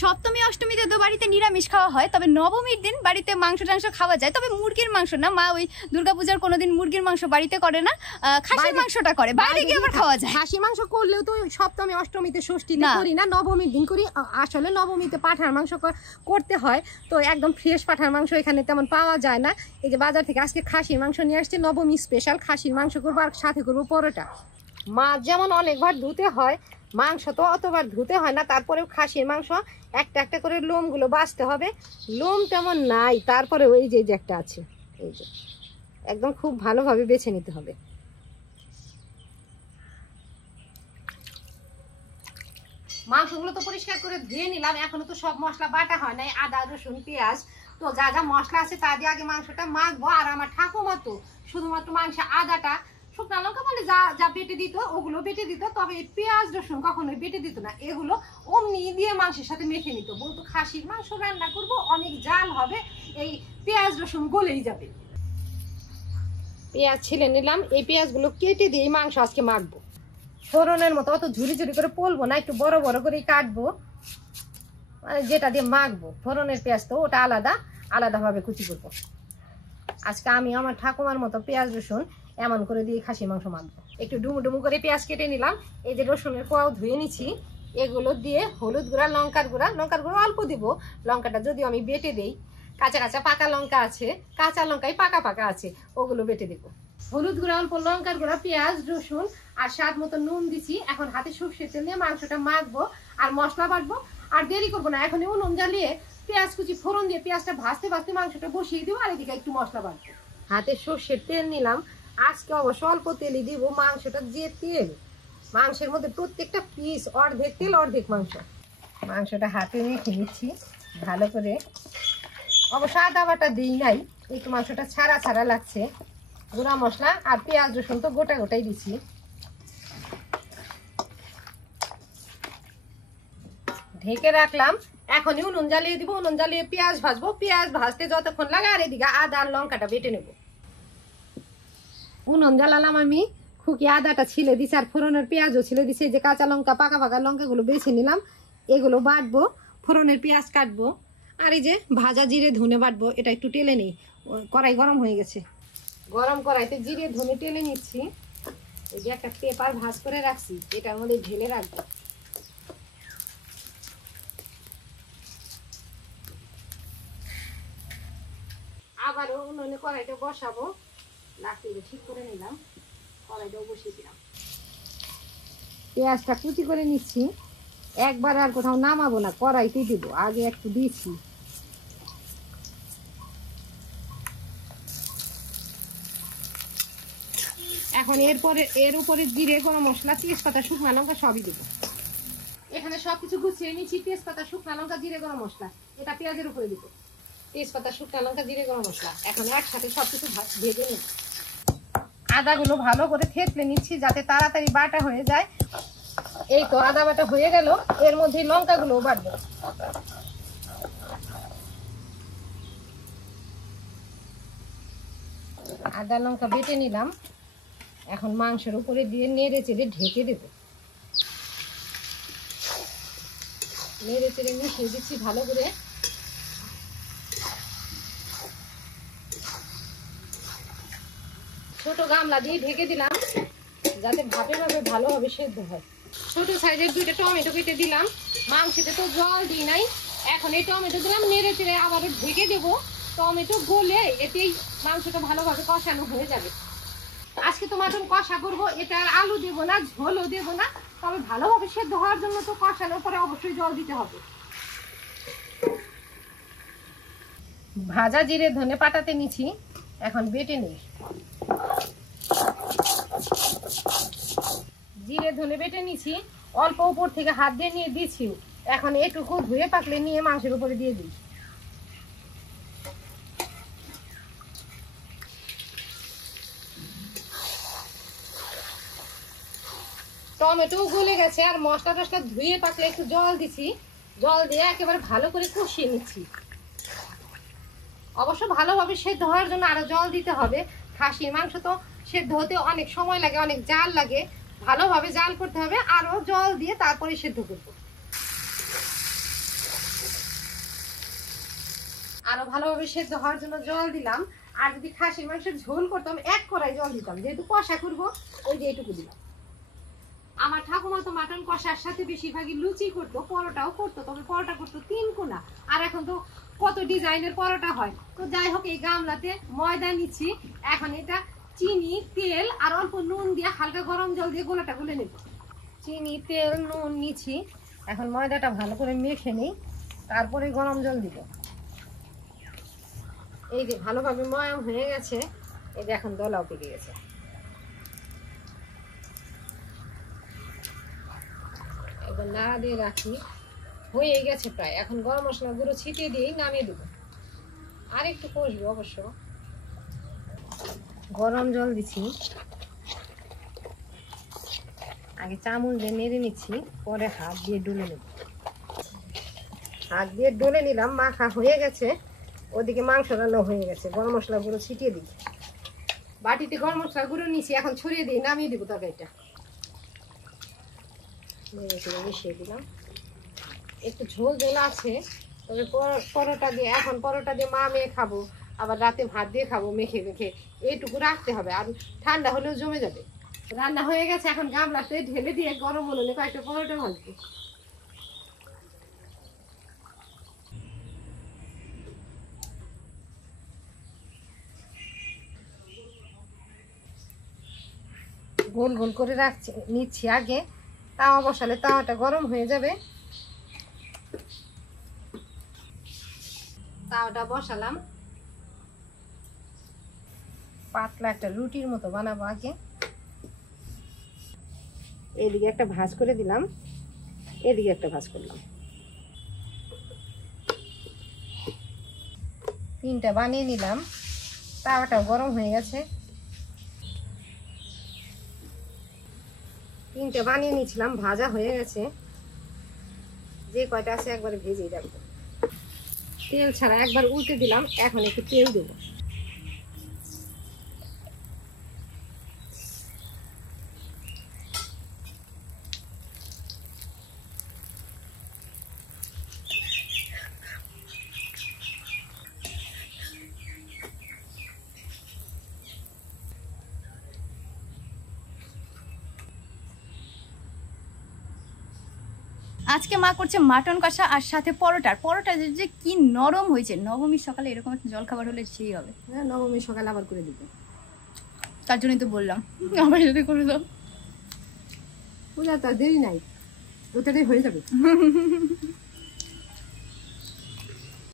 সপ্তমী অষ্টমীতে তো বাড়িতে নিরামিষ খাওয়া হয়, তবে নবমীর দিন বাড়িতে মাংস টাংস খাওয়া যায়। তবে মুরগির মাংস না, মা ওই দুর্গাপূজার কোনোদিন মুরগির মাংস বাড়িতে করে না, খাসির মাংসটা করে, বাইরে গিয়ে আবার খাওয়া যায়। খাসির মাংস করলেও তো সপ্তমী অষ্টমীতে ষষ্ঠীতে করি না, নবমীর দিন করি। আসলে নবমীতে পাঁঠার মাংস করতে হয়, তো একদম ফ্রেশ পাঁঠার মাংস এখানে তেমন পাওয়া যায় না। এই যে বাজার থেকে আজকে খাসির মাংস নিয়ে আসছে, নবমী স্পেশাল খাসির মাংস করবো, আর সাথে করবো পরোটা। মাছ যেমন অনেকবার ধুতে হয়, মাংস তো অতবার ধুতে হয় না, তারপরেও খাসির মাংস একটা একটা করে লোমগুলো বাছতে হবে। লোম তেমন নাই, তারপরে ওই যে একটা আছে, এই যে একদম খুব ভালোভাবে বেছে নিতে হবে। মাংসগুলো তো পরিষ্কার করে ধুয়ে নিলাম, এখনো তো সব মশলা বাটা হয় নাই, আদা রসুন পেঁয়াজ, তো যা যা মশলা আছে তা দিয়ে আগে মাংসটা মাখবো। আর আমার ঠাকুমা তো শুধুমাত্র মাংসে আদাটা শুকনা লঙ্কা বলে যা যা বেটে দিত ওগুলো বেটে দিত, তবে পেঁয়াজ রসুন কখনোই বেটে দিত না, এগুলো অমনি দিয়ে মাংসের সাথে মেখে নিত। বলতো খাসির মাংস রান্না করবো, অনেক জাল হবে, এই পেঁয়াজ রসুন গলেই যাবে। পেঁয়াজ ছিলে নিলাম, এই পেঁয়াজগুলো কেটে দিয়ে মাংস আজকে মাখবো। ফোড়নের মতো অত ঝুরি ঝুরি করে পলবো না, একটু বড় বড় করে কাটবো, মানে যেটা দিয়ে মাখবো। ফোড়নের পেঁয়াজ তো ওটা আলাদাভাবে কুচি করবো। আজকে আমি আমার ঠাকুমার মতো পেঁয়াজ রসুন এমন করে দিয়ে খাসি মাংস মাখবো। একটু ডুমু ডুমু করে পেঁয়াজ কেটে নিলাম, এই যে রসুনের কোয়াও ধুয়ে নিচ্ছি, এগুলো দিয়ে হলুদ গুঁড়া লঙ্কার গুঁড়া অল্প দিব। লঙ্কাটা যদিও আমি বেটে দেই, কাঁচা কাঁচা পাকা লঙ্কা আছে, কাঁচা লঙ্কাই পাকা পাকা আছে, ওগুলো বেটে দেবো। হলুদ গুঁড়া অল্প, লঙ্কার গুঁড়া, পেঁয়াজ রসুন আর স্বাদ মতো নুন দিচ্ছি। এখন হাতে সর্ষের তেল দিয়ে মাংসটা মাখবো আর মশলা বাটবো। আর দেরি করবো না, এখন উনুন জ্বালিয়ে পেঁয়াজ কুচি ফোড়ন দিয়ে পেঁয়াজটা ভাজতে ভাজতে মাংসটা বসিয়ে দিব, আর এদিকে একটু মশলা বাটবো। হাতে সর্ষের তেল নিলাম, আজকে অবশ্য অল্প তেলই দিব। মাংসটা যে তেল, মাংসের মধ্যে প্রত্যেকটা পিস অর্ধেক তেল অর্ধেক মাংস। মাংসটা হাতে মেখে নিচ্ছি ভালো করে। অবশ্য আদা বাটা দিই নাই, একটু মাংসটা ছাড়া ছাড়া লাগছে। গুঁড়া মশলা আর পেঁয়াজ রসুন তো গোটা গোটাই দিচ্ছি। ঢেকে রাখলাম, এখনই উনুন জ্বালিয়ে দিব। উনুন জ্বালিয়ে পেঁয়াজ ভাজবো, পেঁয়াজ ভাজতে যতক্ষণ লাগে আর এদিকে আদা আর লঙ্কাটা বেটে নেব। উনুন জ্বালালাম আমি, খুকি আদাটা ছিলে দিছি আর ফোড়নের পেঁয়াজও ছিলে দিছি। যে কাঁচা লঙ্কা পাকা পাকা লঙ্কাগুলো বেছে নিলাম, এগুলো বাটবো, ফোড়নের পেঁয়াজ কাটবো। আর এই যে ভাজা জিরে ধনে বাটবো, এটা একটু টেলে নেই, কড়াই গরম হয়ে গেছে। গরম কড়াইতে জিরে ধনে টেলে নিচ্ছি। এই যে একটা পেপার ভাজ করে রাখছি, এটার মধ্যে ঢেলে রাখবো। আবারও উনুনে কড়াইটা বসাবো, লাকড়িটা ঠিক করে নিলাম, কড়াইটাও বসিয়ে দিলাম। পেঁয়াজটা কুচি করে নিচ্ছি, একবার আর কোথাও নামাবো না, কড়াইতেই দিব, আগে একটু দিয়েছি। এখন এর উপরে জিরে গরম মশলা তেজপাতা শুকনো লঙ্কা সবই দেবো। এখানে সবকিছু গুছিয়ে নিচ্ছি, তেজপাতা শুকনো লঙ্কা জিরে গরম মশলা, এটা পেঁয়াজের উপরে দিব। তেজপাতা শুকনো লঙ্কা জিরে গরম মশলা, এখন একসাথে সবকিছু ভেজে নেব। আদাগুলো ভালো করে থেতলে নিচ্ছি যাতে তাড়াতাড়ি বাটা হয়ে যায়। এই তো আদা বাটা হয়ে গেল, এর মধ্যে লঙ্কাগুলো বাটবো। আদা লঙ্কা বেটে নিলাম, এখন মাংসের উপরে দিয়ে নেড়ে চেড়ে ঢেকে দেব। নেড়ে চেড়ে মিশিয়ে দিচ্ছি ভালো করে। ছোট গামলা দিয়ে ঢেকে দিলাম যাতে ভাপে ভাবে ভালোভাবে সেদ্ধ হয়। ছোট সাইজের 2টা টমেটো কেটে দিলাম, মাংসতে তো জল দিই নাই, এখন এই টমেটো দিলাম, নেড়ে চেড়ে আবারও ঢেকে দেবো। টমেটো গলে এতেই মাংসটা ভালোভাবে কষানো হয়ে যাবে। আজকে তো মাটন কষা করবো, এটা আর আলু দেবো না, ঝোলও দেবো না, তবে ভালোভাবে সেদ্ধ হওয়ার জন্য তো কষানোর পরে অবশ্যই জল দিতে হবে। ভাজা জিরে ধনে পাটাতে নিচ্ছি, এখন বেটে নেই। জিরে ধনে বেটে নিচ্ছি, অল্প উপর থেকে হাত দিয়ে নিয়ে দিচ্ছি। এখন এটুকু ধুয়ে পাকলে নিয়ে মাংসের উপরে দিয়ে দিই। টমেটো গলে গেছে, আর মশলা টসলা ধুয়ে পাকলে একটু জল দিছি, জল দিয়ে একেবারে ভালো করে কষিয়ে নিচ্ছি। অবশ্য ভালোভাবে সেদ্ধ হওয়ার জন্য আরো জল দিতে হবে। খাসির মাংস তো সেদ্ধ হতে অনেক সময় লাগে, অনেক জাল লাগে, ভালোভাবে জাল করতে হবে, আরো জল দিয়ে তারপরে সেদ্ধ করবো। আরো ভালোভাবে সেদ্ধ হওয়ার জন্য জল দিলাম। আর যদি খাসির মাংসের ঝোল করতাম 1 কড়াই জল দিতাম, যেহেতু কষা করবো ওই যে এইটুকু দিলাম। আমার ঠাকুমা তো মাটন কষার সাথে বেশিরভাগই লুচি করতো, পরোটাও করতো, তবে পরোটা করতো 3 কোনা। আর এখন তো কত ডিজাইনের পরোটা হয়। তো যাই হোক, এই গামলাতে ময়দা নিচ্ছি। এখন এটা চিনি, তেল আর অল্প নুন দিয়ে হালকা গরম জল দিয়ে গোলাটা গুলে নেব। চিনি, তেল, নুন নিচ্ছি। এখন ময়দাটা ভালো করে মেখে নিই, তারপরে গরম জল দিব। এই যে ভালোভাবে ময়াম হয়ে গেছে, এই যে এখন দলাও পেকে গেছে। এবার নাড়া দিয়ে রাখি, হয়ে গেছে প্রায়। এখন গরম মশলা গুঁড়ো ছিটিয়ে দিয়ে নামিয়ে দেবো। আর একটু কষবো অবশ্য। গরম জল দিচ্ছি, আগে চামচ দিয়ে নেড়ে নিচ্ছি, পরে হাত দিয়ে ডলে নেব। হাত দিয়ে ডলে নিলাম, মাখা হয়ে গেছে। ওদিকে মাংস রান্না হয়ে গেছে, গরম মশলা গুঁড়ো ছিটিয়ে দিই। বাটিতে গরম মশলা গুঁড়ো নিচ্ছি, এখন ছড়িয়ে দিই, নামিয়ে দিব তরকারিটা। মিশিয়ে দিলাম। একটু ঝোল ঝোল আছে, তবে পরোটা দিয়ে, এখন পরোটা দিয়ে মা মেয়ে খাবো, আবার রাতে ভাত দিয়ে খাবো মেখে মেখে, এইটুকু রাখতে হবে। আর ঠান্ডা হলেও জমে যাবে। রান্না হয়ে গেছে, এখন গামলাতে ঢেলে দিয়ে গরম উনুনে কয়েকটা পরোটা ভাজবো। গোল গোল করে রাখছি, নিচ্ছি আগে। তাওয়া বসালে তাওয়াটা গরম হয়ে যাবে। তাওয়াটা বসালাম, পাতলা একটা রুটির মতো বানাবো আগে। এদিকে একটা ভাঁজ করে দিলাম, এদিকে একটা ভাঁজ করলাম। 3টা বানিয়ে নিলাম। তাওয়াটা গরম হয়ে গেছে। 3টে বানিয়ে নিয়েছিলাম, ভাজা হয়ে গেছে। যে কয়টা আছে একবারে ভেজেই রাখবো। তেল ছাড়া একবার উল্টে দিলাম, এখন একটু তেল দেবো। আজকে মা করছে মাটন কষা আর সাথে পরোটা যে কি নরম হয়েছে। নবমীর সকালে এরকম একটা জলখাবার হলে সেই হবে। হ্যাঁ, নবমীর সকালে আবার করে দিবে। তার জন্যই তো বললাম আবার যদি করে দাও। পূজা তো দেরি নাই, ওটাই হয়ে যাবে।